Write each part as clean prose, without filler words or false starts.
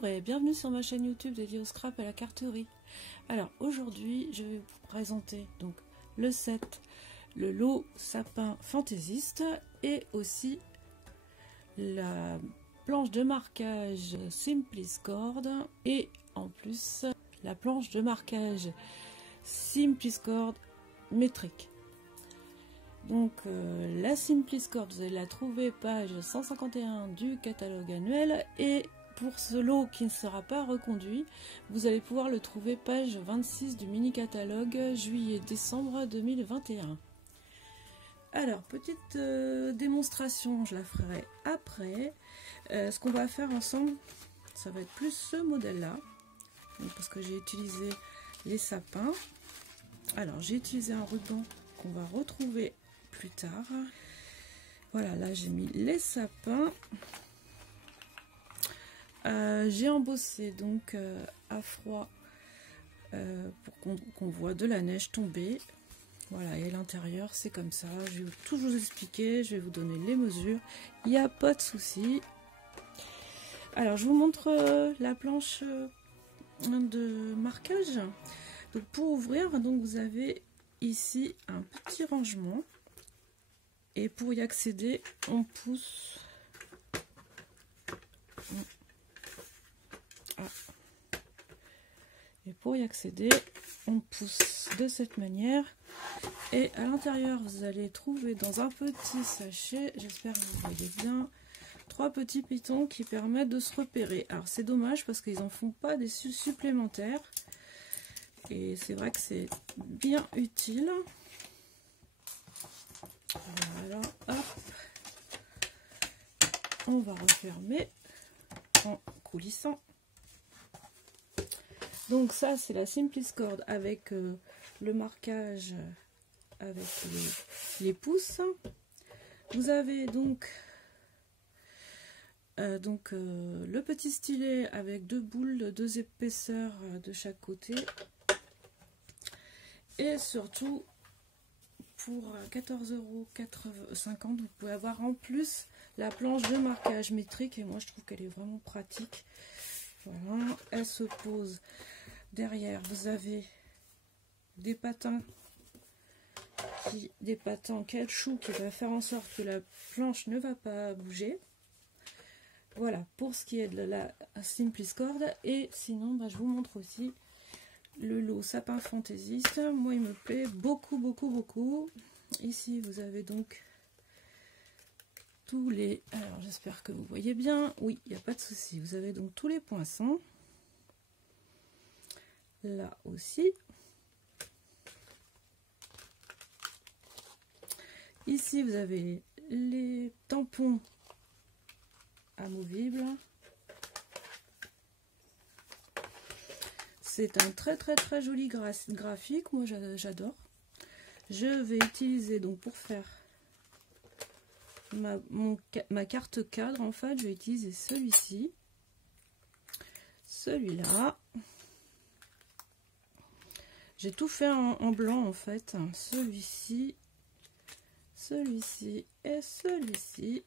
Bonjour et bienvenue sur ma chaîne YouTube dédiée au scrap et à la carterie. Alors aujourd'hui je vais vous présenter donc le set, le lot sapin fantaisiste et aussi la planche de marquage Simpliscord et en plus la planche de marquage Simpliscord métrique. Donc la Simpliscord, vous allez la trouver page 151 du catalogue annuel, et pour ce lot qui ne sera pas reconduit, vous allez pouvoir le trouver page 26 du mini catalogue juillet-décembre 2021. Alors petite démonstration, je la ferai après. Ce qu'on va faire ensemble, ça va être plus ce modèle là, parce que j'ai utilisé les sapins. Alors j'ai utilisé un ruban qu'on va retrouver plus tard. Voilà, là j'ai mis les sapins. J'ai embossé donc à froid pour qu'on voit de la neige tomber. Voilà, et à l'intérieur c'est comme ça. Je vais tout vous expliquer, je vais vous donner les mesures, il n'y a pas de souci. Alors je vous montre la planche de marquage. Donc pour ouvrir, donc vous avez ici un petit rangement, et pour y accéder on pousse. Et pour y accéder on pousse de cette manière, et à l'intérieur vous allez trouver dans un petit sachet, j'espère que vous voyez bien, 3 petits pitons qui permettent de se repérer. Alors c'est dommage parce qu'ils en font pas des supplémentaires, et c'est vrai que c'est bien utile. Voilà, hop, on va refermer en coulissant. Donc ça c'est la Simpliscord avec le marquage avec les pouces. Vous avez donc le petit stylet avec 2 boules de 2 épaisseurs de chaque côté, et surtout pour 14,50 €, vous pouvez avoir en plus la planche de marquage métrique, et moi je trouve qu'elle est vraiment pratique. Voilà, elle se pose derrière. Vous avez des patins en caoutchouc qui va faire en sorte que la planche ne va pas bouger. Voilà pour ce qui est de la Simpliscord. Et sinon je vous montre aussi le lot sapin fantaisiste. Moi il me plaît beaucoup. Ici vous avez donc tous les, alors j'espère que vous voyez bien, oui, il n'y a pas de souci, vous avez donc tous les poinçons là aussi. Ici vous avez les tampons amovibles. C'est un très joli graphique, moi j'adore. Je vais utiliser donc pour faire ma carte cadre, en fait je vais utiliser celui-ci, celui-là. J'ai tout fait en blanc en fait, celui-ci et celui-ci.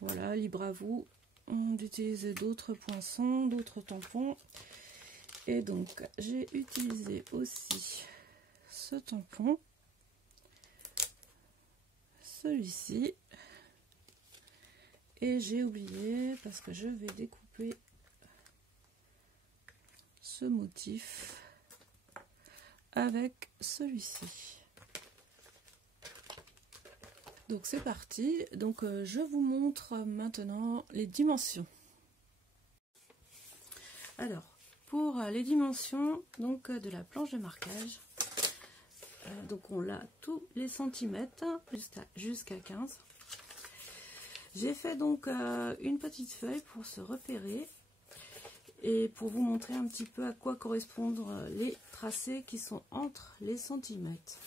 Voilà, libre à vous d'utiliser d'autres poinçons, d'autres tampons. Et donc j'ai utilisé aussi ce tampon, celui-ci, et j'ai oublié parce que je vais découper ce motif avec celui-ci. Donc c'est parti. Donc je vous montre maintenant les dimensions. Alors pour les dimensions donc de la planche de marquage, donc on l'a tous les centimètres jusqu'à 15. J'ai fait donc une petite feuille pour se repérer et pour vous montrer un petit peu à quoi correspondent les tracés qui sont entre les centimètres.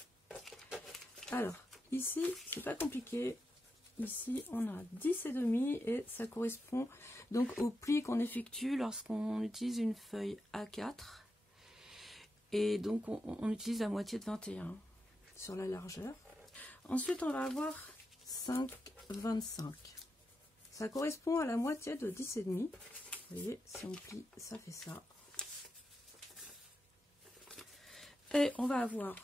Alors ici c'est pas compliqué, ici on a 10,5 et ça correspond donc au pli qu'on effectue lorsqu'on utilise une feuille A4, et donc on utilise la moitié de 21 sur la largeur. Ensuite on va avoir 5,25, ça correspond à la moitié de 10,5. Vous voyez, si on plie, ça fait ça. Et on va avoir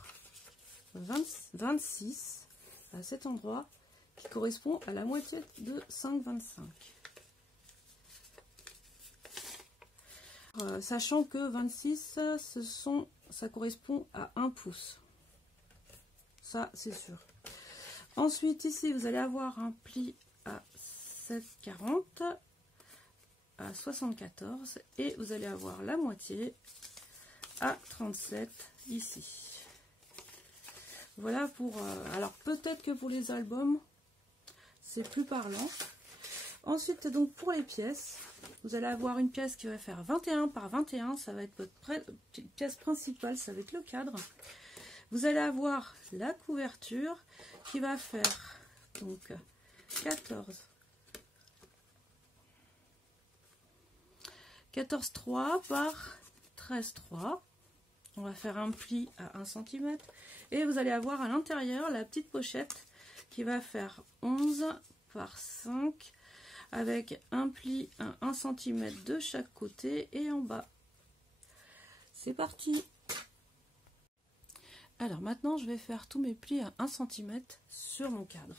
26 à cet endroit qui correspond à la moitié de 5,25. Sachant que 26, ça correspond à 1 pouce. Ça, c'est sûr. Ensuite, ici, vous allez avoir un pli à 7,40, à 74, et vous allez avoir la moitié à 37 ici. Voilà pour... alors, peut-être que pour les albums, c'est plus parlant. Ensuite, donc, pour les pièces, vous allez avoir une pièce qui va faire 21 par 21. Ça va être votre pièce principale, ça va être le cadre. Vous allez avoir la couverture qui va faire donc 14,3 par 13,3. On va faire un pli à 1 cm. Et vous allez avoir à l'intérieur la petite pochette qui va faire 11 par 5 avec un pli à 1 cm de chaque côté et en bas. C'est parti! Alors maintenant, je vais faire tous mes plis à 1 cm sur mon cadre.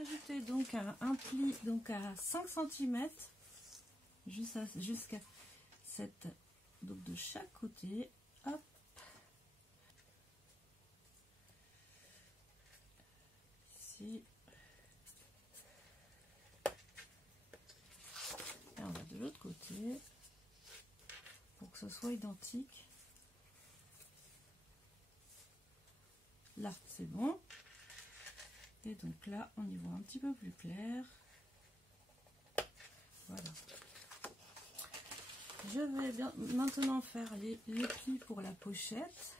Ajouter donc un pli donc à 5 cm jusqu'à cette, donc de chaque côté. Hop. Ici. Et on va de l'autre côté pour que ce soit identique. Là, c'est bon. Et donc là, on y voit un petit peu plus clair. Voilà. Je vais maintenant faire les plis pour la pochette.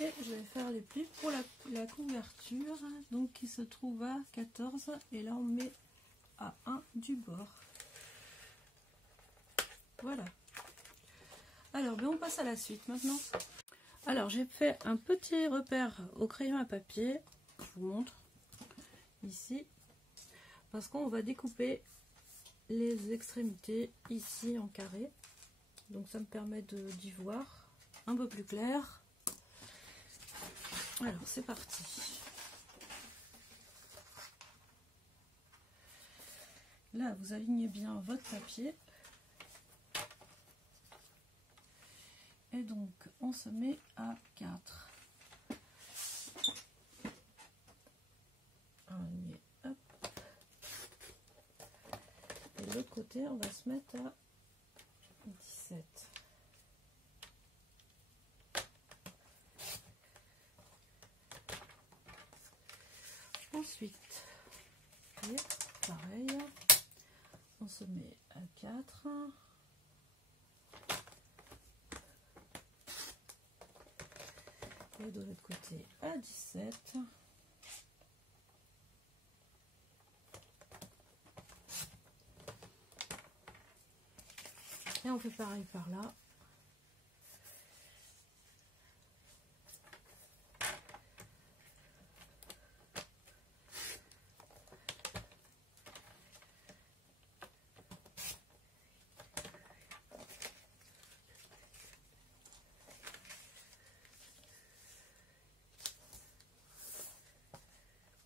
Et je vais faire les plis pour la couverture, donc qui se trouve à 14, et là on met à 1 du bord. Voilà. Alors, ben on passe à la suite maintenant. Alors, j'ai fait un petit repère au crayon à papier, je vous montre ici, parce qu'on va découper les extrémités ici en carré. Donc ça me permet d'y voir un peu plus clair. Alors, c'est parti. Là, vous alignez bien votre papier. Et donc, on se met à 4. On met, hop. Et de l'autre côté, on va se mettre à 17. Ensuite, et pareil, on se met à 4. Et de l'autre côté à 17. Et on fait pareil par là.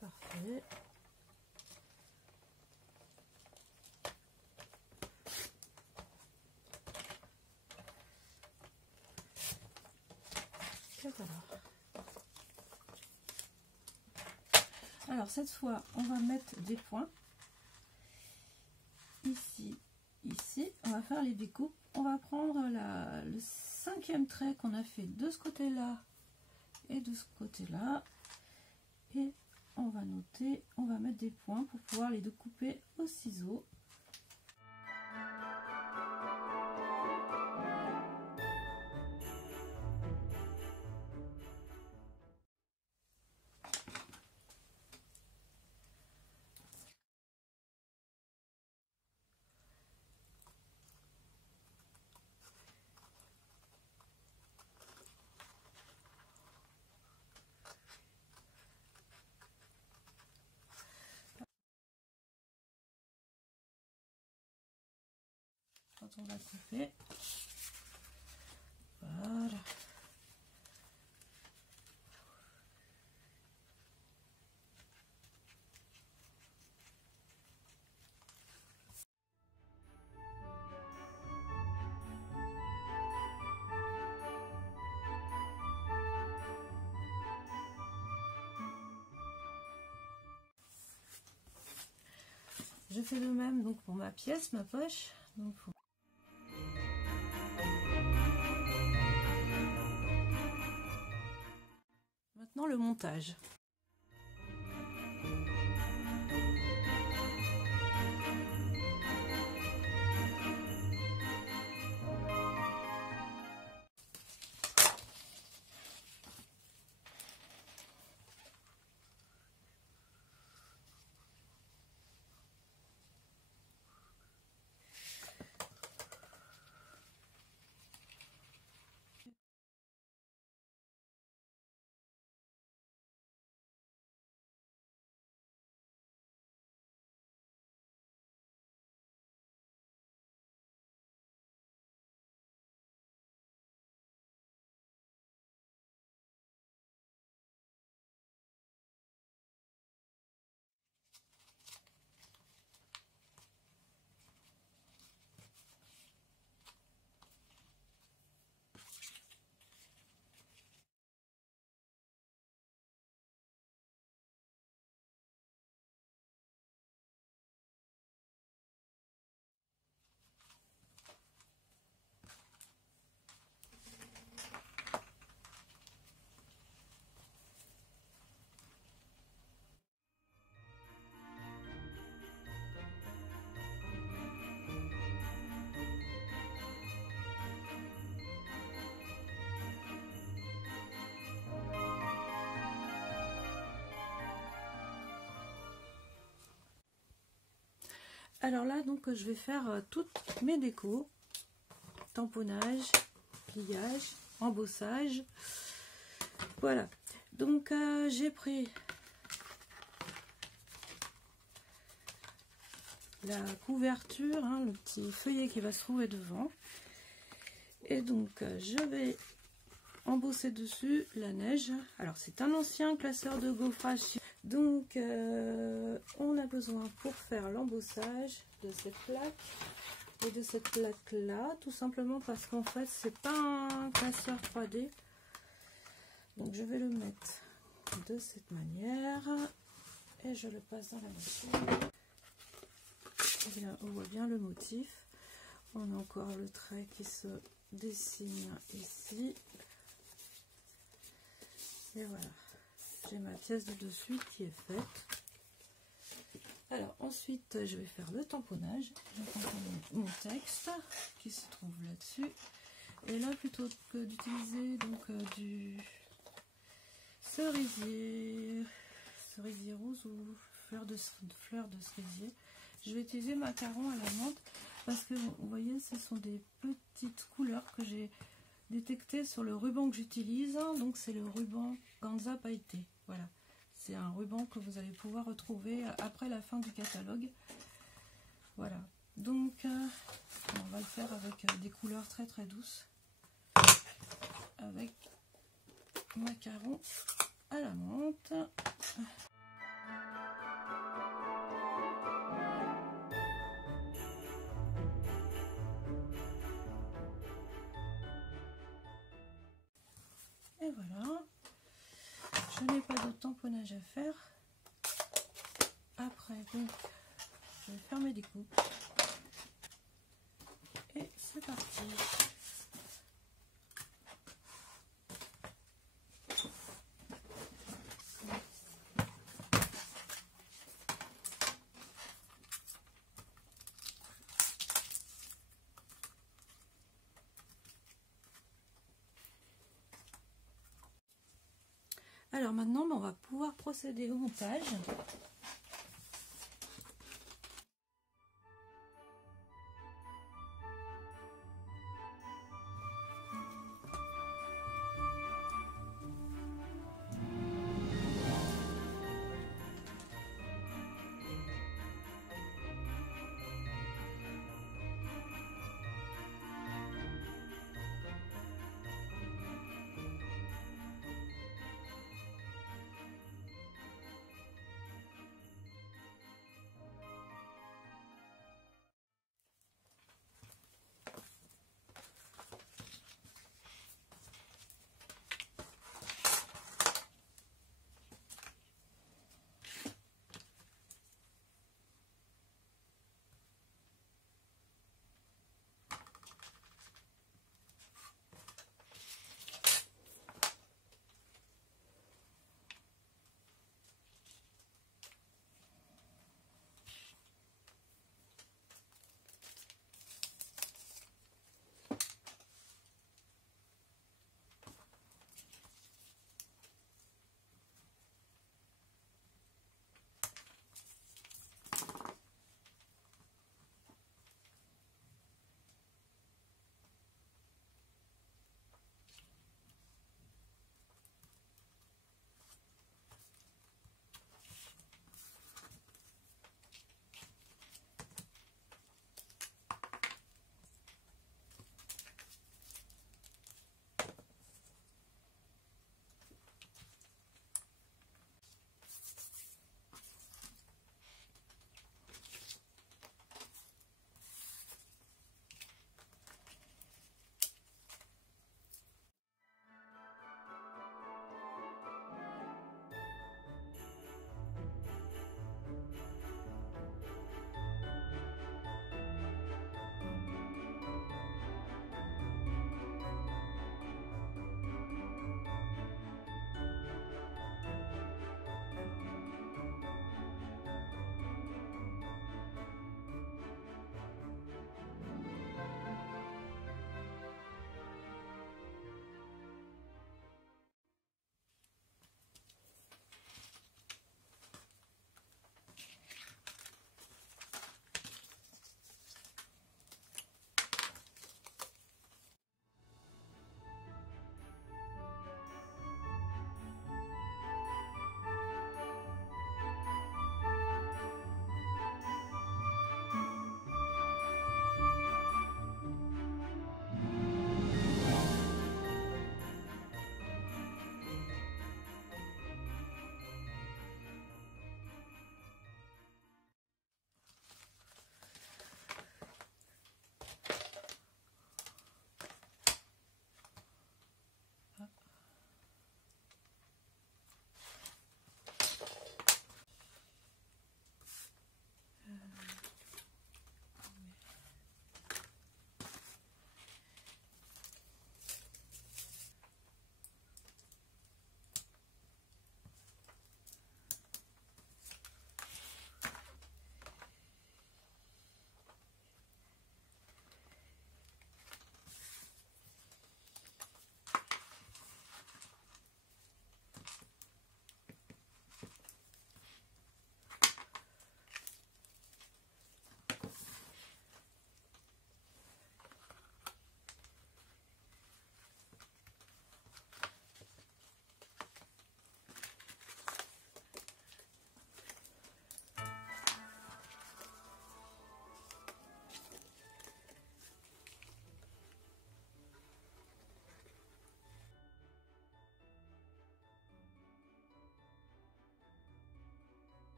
Parfait. Et voilà. Alors cette fois, on va mettre des points. Ici, ici. On va faire les découpes. On va prendre le 5e trait qu'on a fait de ce côté-là et de ce côté-là. Et on va noter, on va mettre des points pour pouvoir les découper au ciseau. Quand on va couper, voilà. Je fais le même donc pour ma pièce, ma poche. Donc, maintenant le montage. Alors là, donc, je vais faire toutes mes décos, tamponnage, pliage, embossage. Voilà. Donc, j'ai pris la couverture, hein, le petit feuillet qui va se trouver devant. Et donc, je vais embosser dessus la neige. Alors, c'est un ancien classeur de gaufrage. Donc, on a besoin pour faire l'embossage de cette plaque et de cette plaque là, tout simplement parce qu'en fait c'est pas un classeur 3D. Donc je vais le mettre de cette manière et je le passe dans la machine. Et bien, on voit bien le motif. On a encore le trait qui se dessine ici. Et voilà. J'ai ma pièce de dessus qui est faite. Alors ensuite je vais faire le tamponnage. Je tamponne mon texte qui se trouve là-dessus. Et là, plutôt que d'utiliser donc du cerisier rose ou fleur de cerisier, je vais utiliser macaron à la menthe parce que vous voyez, ce sont des petites couleurs que j'ai détectées sur le ruban que j'utilise. Donc c'est le ruban Ganza pailleté. Voilà, c'est un ruban que vous allez pouvoir retrouver après la fin du catalogue. Voilà, donc on va le faire avec des couleurs très très douces, avec macaron à la menthe. Et voilà, je n'ai pas de tamponnage à faire. Après, donc, je vais faire mes découpes. Et c'est parti. Alors maintenant, on va pouvoir procéder au montage.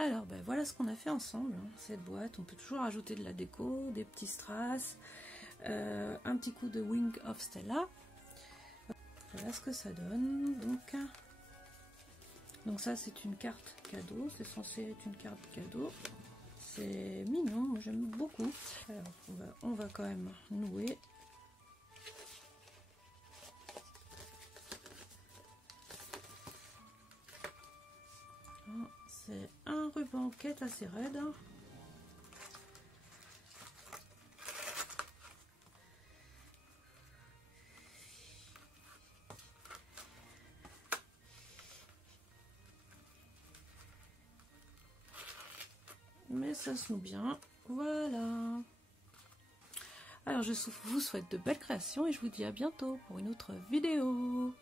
Alors, ben, voilà ce qu'on a fait ensemble, hein. Cette boîte, on peut toujours ajouter de la déco, des petits strass, un petit coup de Wing of Stella. Voilà ce que ça donne. Donc ça, c'est une carte cadeau, c'est censé être une carte cadeau. C'est mignon, moi j'aime beaucoup. Alors, on va quand même nouer. C'est un ruban qui est assez raide. Mais ça se noue bien. Voilà. Alors je vous souhaite de belles créations et je vous dis à bientôt pour une autre vidéo.